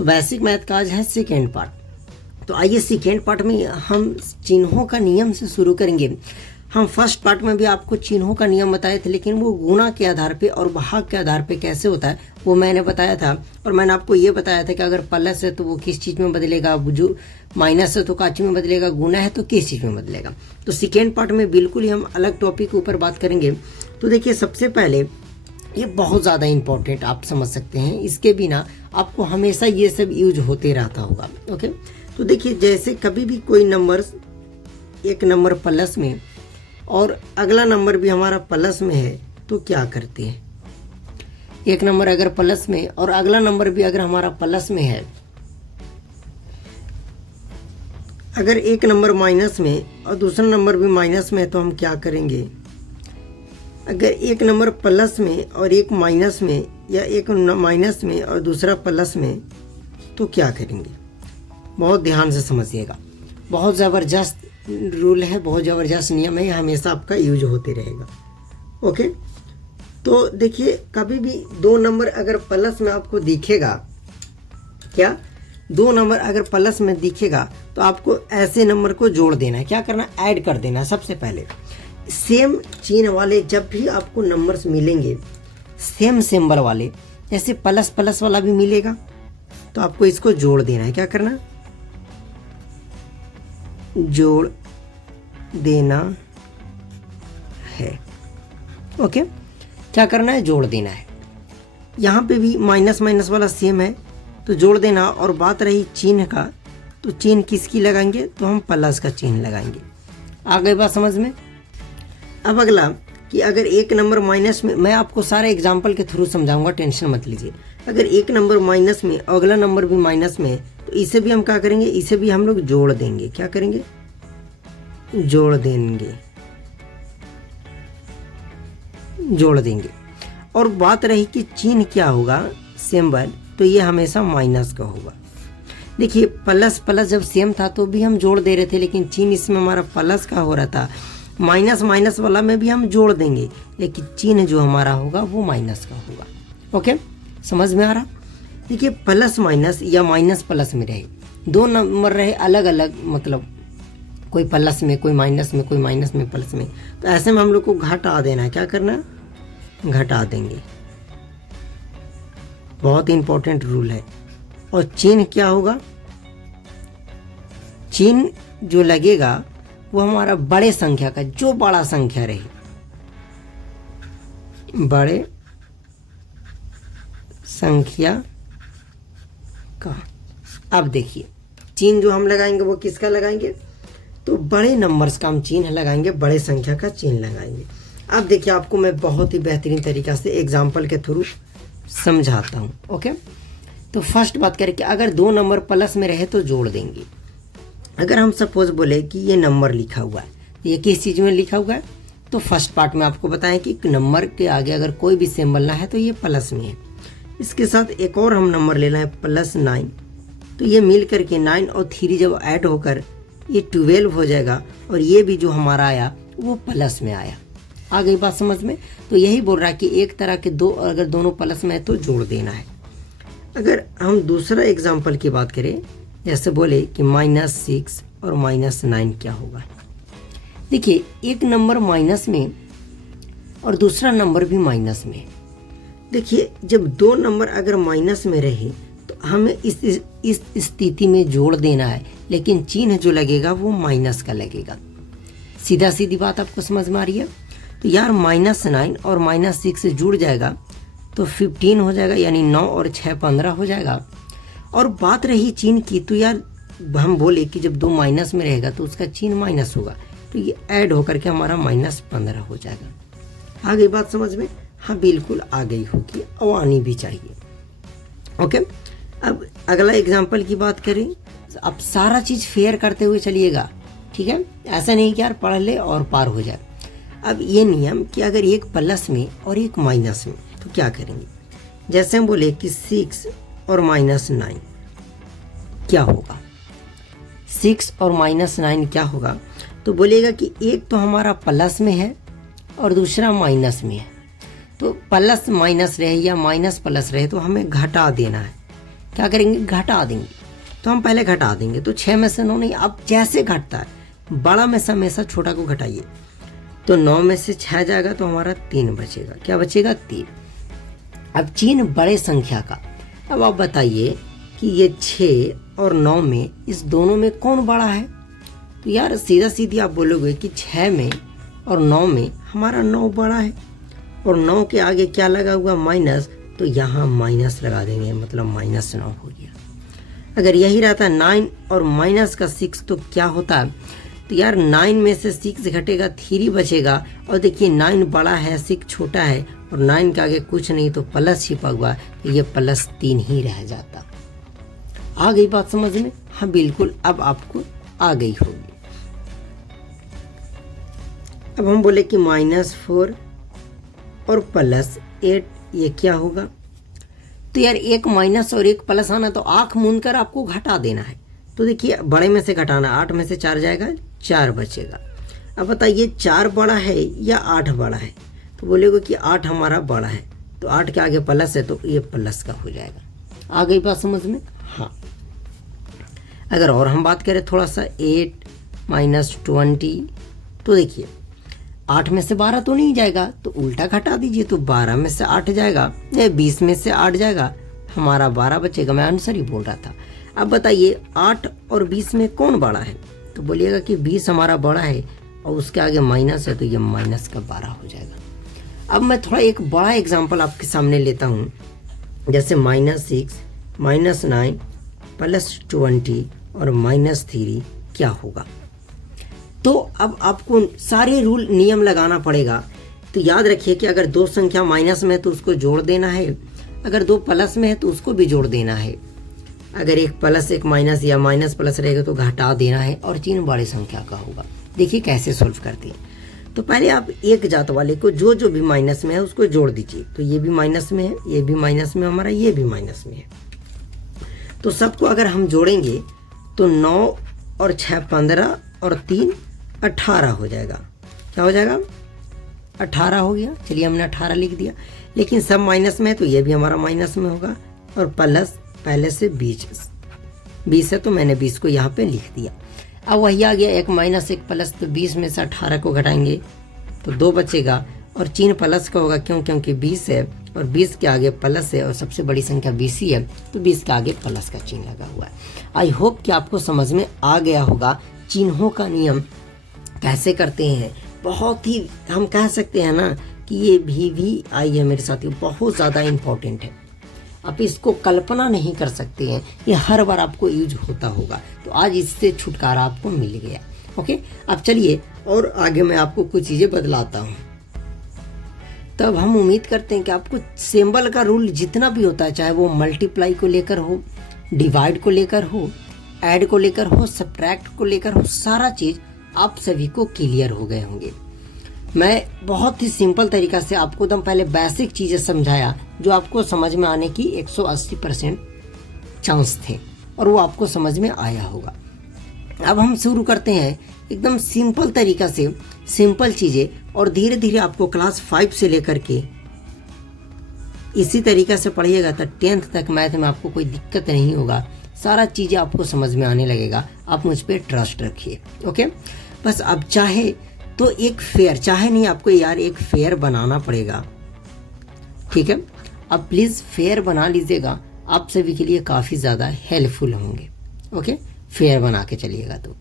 तो basic math का आज है सेकेंड पार्ट। तो आइए सेकेंड पार्ट में हम चिन्हों का नियम से शुरू करेंगे। हम फर्स्ट पार्ट में भी आपको चिन्हों का नियम बताए थे, लेकिन वो गुणा के आधार पे और भाग के आधार पे कैसे होता है वो मैंने बताया था। और मैंने आपको ये बताया था कि अगर प्लस है तो वो किस चीज़ में बदलेगा, जो माइनस है तो काची में बदलेगा, गुना है तो किस चीज़ में बदलेगा। तो सेकेंड पार्ट में बिल्कुल ही हम अलग टॉपिक के ऊपर बात करेंगे। तो देखिए, सबसे पहले ये बहुत ज़्यादा इम्पोर्टेंट आप समझ सकते हैं, इसके बिना आपको हमेशा ये सब यूज होते रहता होगा। ओके, तो देखिए, जैसे कभी भी कोई नंबर, एक नंबर प्लस में और अगला नंबर भी हमारा प्लस में है तो क्या करते हैं। एक नंबर अगर प्लस में और अगला नंबर भी अगर हमारा प्लस में है, अगर एक नंबर माइनस में और दूसरा नंबर भी माइनस में है तो हम क्या करेंगे। अगर एक नंबर प्लस में और एक माइनस में, या एक माइनस में और दूसरा प्लस में, तो क्या करेंगे। बहुत ध्यान से समझिएगा, बहुत ज़बरदस्त रूल है, बहुत ज़बरदस्त नियम है, हमेशा आपका यूज होते रहेगा। ओके, तो देखिए, कभी भी दो नंबर अगर प्लस में आपको दिखेगा, क्या दो नंबर अगर प्लस में दिखेगा तो आपको ऐसे नंबर को जोड़ देना है। क्या करना, ऐड कर देना है। सबसे पहले सेम चिन्ह वाले जब भी आपको नंबर्स मिलेंगे, सेम सिंबल वाले, जैसे प्लस प्लस वाला भी मिलेगा तो आपको इसको जोड़ देना है। क्या करना, जोड़ देना है। ओके, क्या करना है, जोड़ देना है। यहाँ पे भी माइनस माइनस वाला सेम है तो जोड़ देना। और बात रही चिन्ह का, तो चिन्ह किसकी लगाएंगे, तो हम प्लस का चिन्ह लगाएंगे। आ गई बात समझ में। अब अगला कि अगर एक नंबर माइनस में, मैं आपको सारे एग्जाम्पल के थ्रू समझाऊंगा, टेंशन मत लीजिए। अगर एक नंबर माइनस में और अगला नंबर भी माइनस में, तो इसे भी हम क्या करेंगे, इसे भी हम लोग जोड़ देंगे। क्या करेंगे, जोड़ देंगे, जोड़ देंगे। और बात रही कि चिन्ह क्या होगा, सिंबल, तो ये हमेशा माइनस का होगा। देखिए, प्लस प्लस जब सेम था तो भी हम जोड़ दे रहे थे, लेकिन चिन्ह इसमें हमारा प्लस का हो रहा था। माइनस माइनस वाला में भी हम जोड़ देंगे, लेकिन चिन्ह जो हमारा होगा वो माइनस का होगा। ओके, समझ में आ रहा। देखिए, प्लस माइनस या माइनस प्लस में रहे, दो नंबर रहे अलग अलग, मतलब कोई प्लस में, कोई माइनस में, कोई माइनस में, प्लस में, तो ऐसे में हम लोग को घटा देना है। क्या करना, घटा देंगे। बहुत इंपॉर्टेंट रूल है। और चिन्ह क्या होगा, चिन्ह जो लगेगा वो हमारा बड़े संख्या का, जो बड़ा संख्या रहे, बड़े संख्या का। अब देखिए, चिन्ह जो हम लगाएंगे वो किसका लगाएंगे, तो बड़े नंबर्स का हम चिन्ह लगाएंगे, बड़े संख्या का चिन्ह लगाएंगे। अब देखिए, आपको मैं बहुत ही बेहतरीन तरीका से एग्जाम्पल के थ्रू समझाता हूँ। ओके, तो फर्स्ट बात करें कि अगर दो नंबर प्लस में रहे तो जोड़ देंगे। अगर हम सपोज बोले कि ये नंबर लिखा हुआ है, ये किस चीज़ में लिखा हुआ है, तो फर्स्ट पार्ट में आपको बताएं कि नंबर के आगे अगर कोई भी सिंबल ना है तो ये प्लस में है। इसके साथ एक और हम नंबर ले लें, +9, तो ये मिल करके 9 और 3 जब ऐड होकर ये 12 हो जाएगा। और ये भी जो हमारा आया वो प्लस में आया। आ गई बात समझ में। तो यही बोल रहा है कि एक तरह के दो, अगर दोनों प्लस में है तो जोड़ देना है। अगर हम दूसरा एग्जाम्पल की बात करें, जैसे बोले कि -6 और -9 क्या होगा। देखिए, एक नंबर माइनस में और दूसरा नंबर भी माइनस में। देखिए, जब दो नंबर अगर माइनस में रहे तो हमें इस स्थिति में जोड़ देना है, लेकिन चिन्ह जो लगेगा वो माइनस का लगेगा। सीधा सीधी बात आपको समझ में आ रही है। तो यार, -9 और -6 से जुड़ जाएगा तो 15 हो जाएगा, यानी 9 और 6 15 हो जाएगा। और बात रही चिन्ह की, तो यार हम बोले कि जब दो माइनस में रहेगा तो उसका चिन्ह माइनस होगा, तो ये ऐड होकर के हमारा -15 हो जाएगा। आ गई बात समझ में। हाँ, बिल्कुल आ गई होगी, और आनी भी चाहिए। ओके, अब अगला एग्जाम्पल की बात करें। अब सारा चीज़ फेयर करते हुए चलिएगा, ठीक है, ऐसा नहीं कि यार पढ़ ले और पार हो जाए। अब ये नियम कि अगर एक प्लस में और एक माइनस में, तो क्या करेंगे। जैसे हम बोले कि 6 और -9 क्या होगा, 6 और -9 क्या होगा, तो बोलेगा कि एक तो हमारा प्लस में है और दूसरा माइनस में है। तो प्लस माइनस रहे या माइनस प्लस रहे तो हमें घटा देना है। क्या करेंगे, घटा देंगे। तो हम पहले घटा देंगे, तो 6 में से 9 नहीं, अब जैसे घटता है बड़ा में से हमेशा छोटा को घटाइए। तो 9 में से 6 जाएगा तो हमारा 3 बचेगा। क्या बचेगा, 3। अब चिन्ह बड़े संख्या का, अब आप बताइए कि ये 6 और 9 में इस दोनों में कौन बड़ा है। तो यार सीधा सीधी आप बोलोगे कि 6 में और 9 में हमारा 9 बड़ा है, और 9 के आगे क्या लगा हुआ, माइनस, तो यहाँ माइनस लगा देंगे, मतलब -9 हो गया। अगर यही रहता 9 और माइनस का 6 तो क्या होता, तो यार 9 में से 6 घटेगा, 3 बचेगा। और देखिए 9 बड़ा है, 6 छोटा है, और 9 के आगे कुछ नहीं तो प्लस छिपा हुआ, तो ये +3 ही रह जाता। आ गई बात समझ में? हाँ बिल्कुल, अब आपको आ गई होगी। अब हम बोले कि -4 और +8 ये क्या होगा। तो यार एक माइनस और एक प्लस आना, तो आंख मूंद कर आपको घटा देना है। तो देखिए बड़े में से घटाना, 8 में से 4 जाएगा, 4 बचेगा। अब बताइए 4 बड़ा है या 8 बड़ा है। तो बोलेगा कि 8 हमारा बड़ा है, तो 8 के आगे प्लस है तो ये प्लस का हो जाएगा। आ गई बात समझ में? हाँ। अगर और हम बात करें थोड़ा सा, 8 - 20, तो देखिए 8 में से 12 तो नहीं जाएगा, तो उल्टा घटा दीजिए, तो 12 में से 8 जाएगा, या 20 में से 8 जाएगा, हमारा 12 बचेगा। मैं आंसर ही बोल रहा था। अब बताइए 8 और 20 में कौन बड़ा है। तो बोलिएगा कि 20 हमारा बड़ा है, और उसके आगे माइनस है, तो ये माइनस का 12 हो जाएगा। अब मैं थोड़ा एक बड़ा एग्जाम्पल आपके सामने लेता हूँ, जैसे -6 -9 +20 और -3 क्या होगा। तो अब आपको सारे रूल नियम लगाना पड़ेगा। तो याद रखिए कि अगर 2 संख्या माइनस में है तो उसको जोड़ देना है, अगर 2 प्लस में है तो उसको भी जोड़ देना है, अगर एक प्लस एक माइनस या माइनस प्लस रहेगा तो घटा देना है, और चिन्ह बड़ी संख्या का होगा। देखिए कैसे सॉल्व करते हैं। तो पहले आप एक जात वाले को जो भी माइनस में है उसको जोड़ दीजिए। तो ये भी माइनस में है, ये भी माइनस में, हमारा ये भी माइनस में है। तो सबको अगर हम जोड़ेंगे तो 9 और 6 15 और 3 18 हो जाएगा। क्या हो जाएगा, 18 हो गया। चलिए हमने 18 लिख दिया, लेकिन सब माइनस में है तो ये भी हमारा माइनस में होगा, और प्लस पहले से 20 है तो मैंने 20 को यहाँ पे लिख दिया। अब वही आ गया, एक माइनस एक प्लस, तो 20 में से 18 को घटाएंगे तो 2 बचेगा, और चिन्ह प्लस का होगा क्योंकि 20 है और 20 के आगे प्लस है, और सबसे बड़ी संख्या 20 ही है, तो 20 के आगे प्लस का चिन्ह लगा हुआ है। आई होप कि आपको समझ में आ गया होगा चिन्हों का नियम कैसे करते हैं। बहुत ही हम कह सकते हैं ना कि ये VVI है मेरे साथियों, बहुत ज़्यादा इम्पोर्टेंट है। आप इसको कल्पना नहीं कर सकते हैं, ये हर बार आपको यूज होता होगा। तो आज इससे छुटकारा आपको मिल गया। ओके, अब चलिए और आगे मैं आपको कुछ चीज़ें बतलाता हूँ। तब हम उम्मीद करते हैं कि आपको सिंबल का रूल जितना भी होता है, चाहे वो मल्टीप्लाई को लेकर हो, डिवाइड को लेकर हो, ऐड को लेकर हो, सब्ट्रैक्ट को लेकर हो, सारा चीज़ आप सभी को क्लियर हो गए होंगे। मैं बहुत ही सिंपल तरीका से आपको एकदम पहले बेसिक चीज़ें समझाया, जो आपको समझ में आने की 180% चांस थे, और वो आपको समझ में आया होगा। अब हम शुरू करते हैं एकदम सिंपल तरीका से, सिंपल चीज़ें, और धीरे धीरे आपको क्लास 5 से लेकर के इसी तरीका से पढ़िएगा तो 10th तक मैथ में आपको कोई दिक्कत नहीं होगा। सारा चीज़ें आपको समझ में आने लगेगा। आप मुझ पर ट्रस्ट रखिए। ओके, बस अब चाहे तो एक फेयर, चाहे नहीं, आपको यार एक फेयर बनाना पड़ेगा। ठीक है, अब प्लीज़ फेयर बना लीजिएगा, आप सभी के लिए काफ़ी ज़्यादा हेल्पफुल होंगे। ओके, फेयर बना के चलिएगा। तो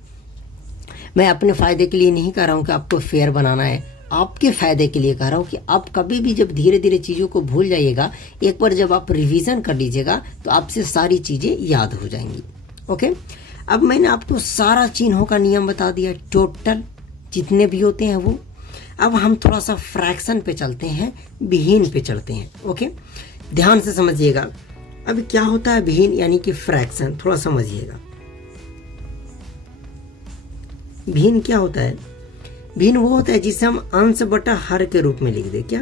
मैं अपने फ़ायदे के लिए नहीं कह रहा हूँ कि आपको फेयर बनाना है, आपके फ़ायदे के लिए कह रहा हूँ कि आप कभी भी जब धीरे धीरे चीज़ों को भूल जाइएगा, एक बार जब आप रिवीजन कर लीजिएगा तो आपसे सारी चीज़ें याद हो जाएंगी। ओके, अब मैंने आपको सारा चिन्हों का नियम बता दिया, टोटल जितने भी होते हैं वो। अब हम थोड़ा सा फ्रैक्शन पे चलते हैं, विहीन पे चलते हैं। ओके, ध्यान से समझिएगा। अब क्या होता है विहीन यानी कि फ्रैक्शन, थोड़ा समझिएगा। विहीन क्या होता है? विहीन वो होता है जिसे हम अंश बटा हर के रूप में लिख दे। क्या?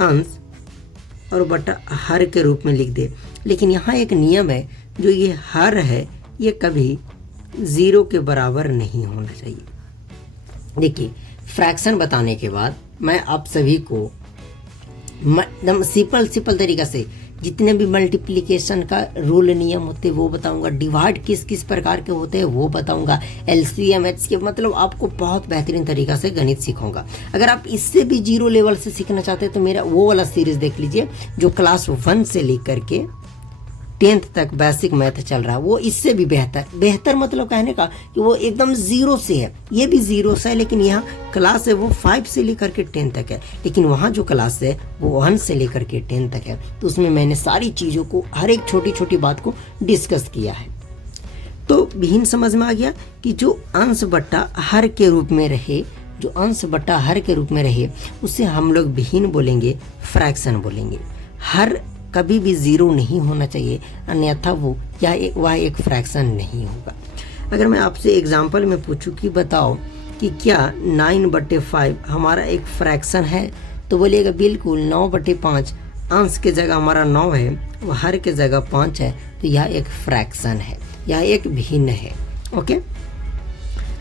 अंश और बटा हर के रूप में लिख दे। लेकिन यहाँ एक नियम है, जो ये हर है ये कभी 0 के बराबर नहीं होना चाहिए। देखिए, फ्रैक्शन बताने के बाद मैं आप सभी को एकदम सिंपल तरीका से जितने भी मल्टीप्लिकेशन का रूल नियम होते हैं वो बताऊंगा, डिवाइड किस किस प्रकार के होते हैं वो बताऊंगा, एलसीएम एचसीएफ, मतलब आपको बहुत बेहतरीन तरीका से गणित सिखाऊंगा। अगर आप इससे भी जीरो लेवल से सीखना चाहते हैं तो मेरा वो वाला सीरीज देख लीजिए जो क्लास 1 से लेकर के 10th तक बेसिक मैथ चल रहा है, वो इससे भी बेहतर मतलब कहने का कि वो एकदम जीरो से है, ये भी जीरो से है, लेकिन यहाँ क्लास है वो 5 से लेकर के 10 तक है, लेकिन वहाँ जो क्लास है वो 1 से लेकर के 10 तक है। तो उसमें मैंने सारी चीज़ों को, हर एक छोटी छोटी बात को डिस्कस किया है। तो भिन्न समझ में आ गया कि जो अंश बट्टा हर के रूप में रहे, जो अंश बट्टा हर के रूप में रहे उसे हम लोग भिन्न बोलेंगे, फ्रैक्शन बोलेंगे। हर कभी भी जीरो नहीं होना चाहिए, अन्यथा वह एक फ्रैक्शन नहीं होगा। अगर मैं आपसे एग्जांपल में पूछूं कि बताओ कि क्या 9/5 हमारा एक फ्रैक्शन है, तो बोलिएगा बिल्कुल। 9/5 अंश के जगह हमारा 9 है, वह हर के जगह 5 है, तो यह एक फ्रैक्शन है, यह एक भिन्न है। ओके,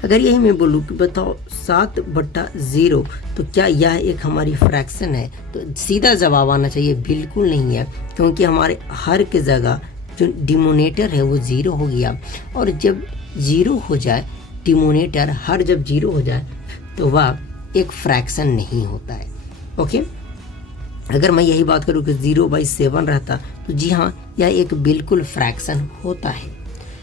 अगर यही मैं बोलूँ कि बताओ 7/0 तो क्या यह एक हमारी फ्रैक्शन है, तो सीधा जवाब आना चाहिए बिल्कुल नहीं है, क्योंकि हमारे हर के जगह जो डिनोमिनेटर है वो 0 हो गया, और जब 0 हो जाए डिनोमिनेटर, हर जब 0 हो जाए तो वह एक फ्रैक्शन नहीं होता है। ओके, अगर मैं यही बात करूँ कि 0/7 रहता तो जी हाँ, यह एक बिल्कुल फ्रैक्शन होता है।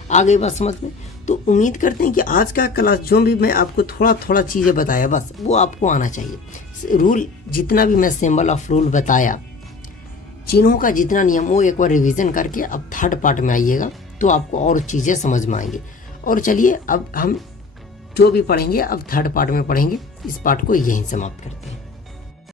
आ गई बात समझ में? तो उम्मीद करते हैं कि आज का क्लास जो भी मैं आपको थोड़ा थोड़ा चीज़ें बताया बस वो आपको आना चाहिए। रूल जितना भी मैं सिंबल ऑफ रूल बताया, चिन्हों का जितना नियम, वो एक बार रिवीजन करके अब 3rd पार्ट में आइएगा तो आपको और चीज़ें समझ में आएंगी। और चलिए अब हम जो भी पढ़ेंगे अब 3rd पार्ट में पढ़ेंगे, इस पार्ट को यहीं समाप्त करते हैं।